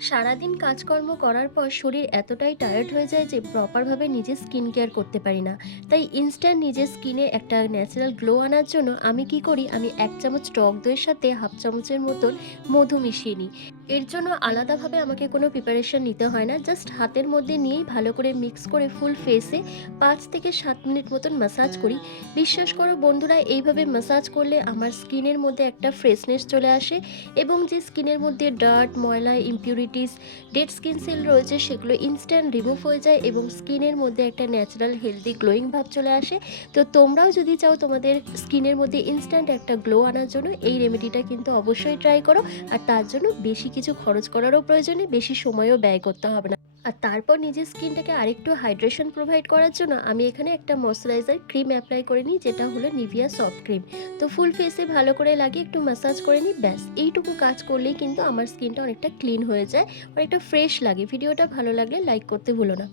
সারাদিন কাজকর্ম করার পর শরীর এতটাই টায়ার্ড হয়ে যায় যে প্রপারভাবে নিজের স্কিন কেয়ার করতে পারি না। তাই ইনস্ট্যান্ট নিজের স্কিনে একটা ন্যাচারাল গ্লো আনার জন্য আমি কি করি? আমি এক চামচ টক দইয়ের সাথে হাফ চামচের মতন মধু মিশিয়ে নিই। এর জন্য আলাদাভাবে আমাকে কোনো প্রিপারেশন নিতে হয় না। জাস্ট হাতের মধ্যে নিয়েই ভালো করে মিক্স করে ফুল ফেসে পাঁচ থেকে সাত মিনিট মতন মাসাজ করি। বিশ্বাস করো বন্ধুরা, এইভাবে মাসাজ করলে আমার স্কিনের মধ্যে একটা ফ্রেশনেস চলে আসে এবং যে স্কিনের মধ্যে ডার্ট ময়লা ইম্পিউরিটিস ডেড স্কিন সেল রয়েছে, সেগুলো ইনস্ট্যান্ট রিমুভ হয়ে যায় এবং স্কিনের মধ্যে একটা ন্যাচারাল হেলদি গ্লোয়িং ভাব চলে আসে। তো তোমরাও যদি চাও তোমাদের স্কিনের মধ্যে ইনস্ট্যান্ট একটা গ্লো আনার জন্য, এই রেমেডিটা কিন্তু অবশ্যই ট্রাই করো। আর তার জন্য বেশি কিছু খরচ করারও প্রয়োজনে বেশি সময়ও ব্যয় করতে হবে না। আর তারপর নিজের স্কিনটাকে আরেকটু হাইড্রেশন প্রোভাইড করার জন্য আমি এখানে একটা ময়শ্চারাইজার ক্রিম অ্যাপ্লাই করে নিই, যেটা হলো নিভিয়া সফট ক্রিম তো ফুল ফেসে ভালো করে লাগিয়ে একটু ম্যাসাজ করে নিই, ব্যাস। এইটুকু কাজ করলেই কিন্তু আমার স্কিনটা অনেকটা ক্লিন হয়ে যায়, অনেকটা ফ্রেশ লাগে। ভিডিওটা ভালো লাগলে লাইক করতে ভুলো না।